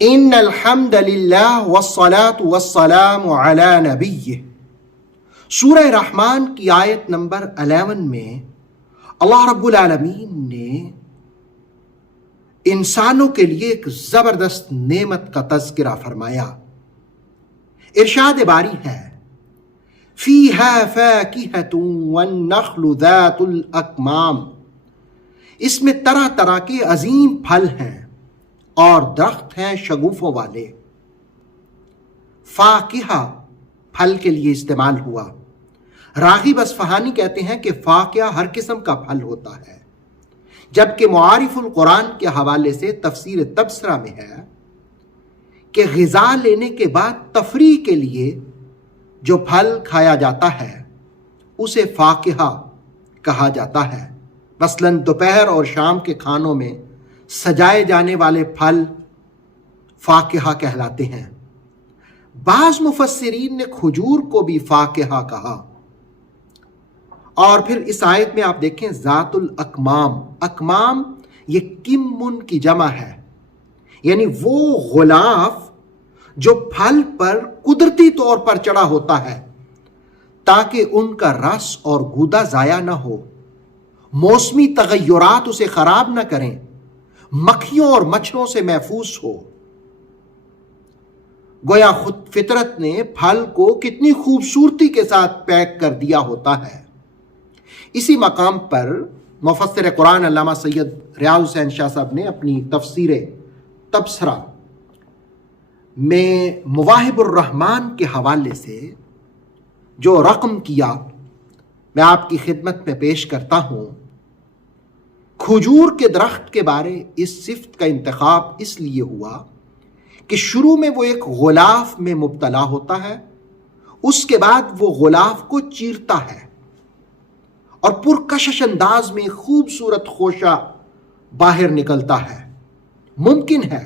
ان الحمد للہ والصلاة والسلام علی نبیہ۔ سورہ رحمان کی آیت نمبر 11 میں اللہ رب العالمین نے انسانوں کے لیے ایک زبردست نعمت کا تذکرہ فرمایا۔ ارشاد باری ہے فیہا فاکہۃ والنخل ذات الاکمام، اس میں طرح طرح کے عظیم پھل ہیں اور درخت ہیں شگوفوں والے۔ فاکہہ پھل کے لیے استعمال ہوا۔ راغب اصفہانی کہتے ہیں کہ فاکہہ ہر قسم کا پھل ہوتا ہے، جبکہ معارف القرآن کے حوالے سے تفسیر تبصرہ میں ہے کہ غذا لینے کے بعد تفریح کے لیے جو پھل کھایا جاتا ہے اسے فاکہہ کہا جاتا ہے۔ مثلاً دوپہر اور شام کے کھانوں میں سجائے جانے والے پھل فاکہہ کہلاتے ہیں۔ بعض مفسرین نے کھجور کو بھی فاکہہ کہا۔ اور پھر اس آیت میں آپ دیکھیں ذات الاکمام، اکمام یہ کمن کی جمع ہے، یعنی وہ غلاف جو پھل پر قدرتی طور پر چڑھا ہوتا ہے تاکہ ان کا رس اور گودا ضائع نہ ہو، موسمی تغیرات اسے خراب نہ کریں، مکھیوں اور مچھروں سے محفوظ ہو۔ گویا خود فطرت نے پھل کو کتنی خوبصورتی کے ساتھ پیک کر دیا ہوتا ہے۔ اسی مقام پر مفسر قرآن علامہ سید ریاض حسین شاہ صاحب نے اپنی تفسیر تبصرہ میں مواہب الرحمن کے حوالے سے جو رقم کیا میں آپ کی خدمت میں پیش کرتا ہوں۔ کھجور کے درخت کے بارے اس صفت کا انتخاب اس لیے ہوا کہ شروع میں وہ ایک غلاف میں مبتلا ہوتا ہے، اس کے بعد وہ غلاف کو چیرتا ہے اور پرکشش انداز میں خوبصورت خوشہ باہر نکلتا ہے۔ ممکن ہے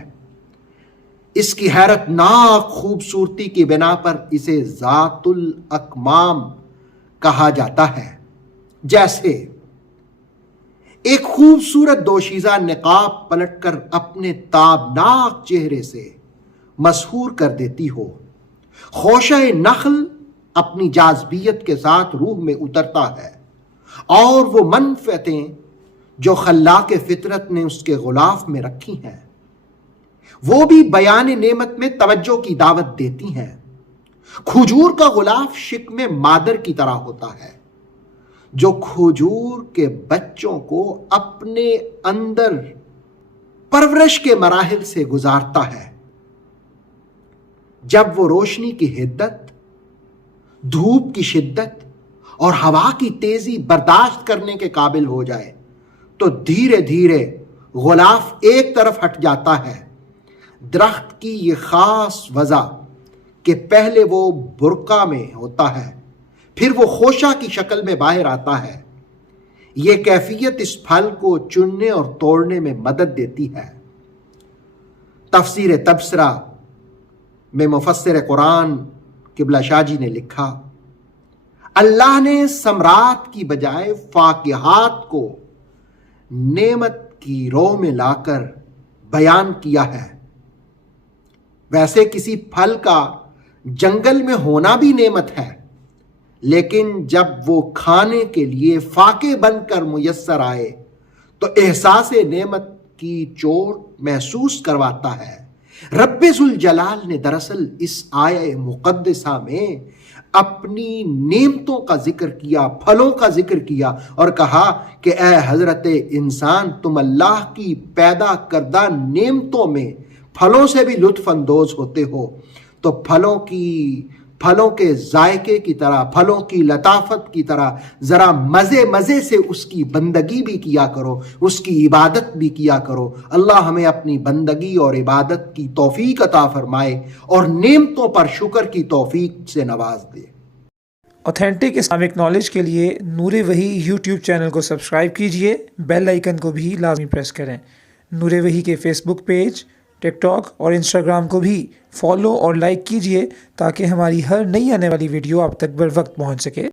اس کی حیرت ناک خوبصورتی کی بنا پر اسے ذات الاکمام کہا جاتا ہے، جیسے ایک خوبصورت دوشیزہ نقاب پلٹ کر اپنے تابناک چہرے سے مسحور کر دیتی ہو۔ خوشہ نخل اپنی جاذبیت کے ساتھ روح میں اترتا ہے اور وہ منفعتیں جو خلاق فطرت نے اس کے غلاف میں رکھی ہیں وہ بھی بیان نعمت میں توجہ کی دعوت دیتی ہیں۔ کھجور کا غلاف شکم مادر کی طرح ہوتا ہے جو کھجور کے بچوں کو اپنے اندر پرورش کے مراحل سے گزارتا ہے۔ جب وہ روشنی کی حدت، دھوپ کی شدت اور ہوا کی تیزی برداشت کرنے کے قابل ہو جائے تو دھیرے دھیرے غلاف ایک طرف ہٹ جاتا ہے۔ درخت کی یہ خاص وضع کہ پہلے وہ برقع میں ہوتا ہے پھر وہ خوشہ کی شکل میں باہر آتا ہے، یہ کیفیت اس پھل کو چننے اور توڑنے میں مدد دیتی ہے۔ تفسیر تبصرہ میں مفسر قرآن قبلہ شاہ جی نے لکھا اللہ نے ثمرات کی بجائے فاکہات کو نعمت کی رو میں لا کر بیان کیا ہے۔ ویسے کسی پھل کا جنگل میں ہونا بھی نعمت ہے، لیکن جب وہ کھانے کے لیے فاقے بن کر میسر آئے تو احساس نعمت کی چوٹ محسوس کرواتا ہے۔ رب ذوالجلال نے دراصل اس آیہ مقدسہ میں اپنی نعمتوں کا ذکر کیا، پھلوں کا ذکر کیا اور کہا کہ اے حضرت انسان، تم اللہ کی پیدا کردہ نعمتوں میں پھلوں سے بھی لطف اندوز ہوتے ہو، تو پھلوں کے ذائقے کی طرح، پھلوں کی لطافت کی طرح ذرا مزے سے اس کی بندگی بھی کیا کرو، اس کی عبادت بھی کیا کرو۔ اللہ ہمیں اپنی بندگی اور عبادت کی توفیق عطا فرمائے اور نعمتوں پر شکر کی توفیق سے نواز دے۔ اوتھینٹک اسلامک نالج کے لیے نور وحی یوٹیوب چینل کو سبسکرائب کیجئے، بیل آئیکن کو بھی لازمی پریس کریں۔ نور وحی کے فیس بک پیج، ٹک ٹاک اور انسٹاگرام کو بھی فالو اور لائک کیجئے تاکہ ہماری ہر نئی آنے والی ویڈیو آپ تک بر وقت پہنچ سکے۔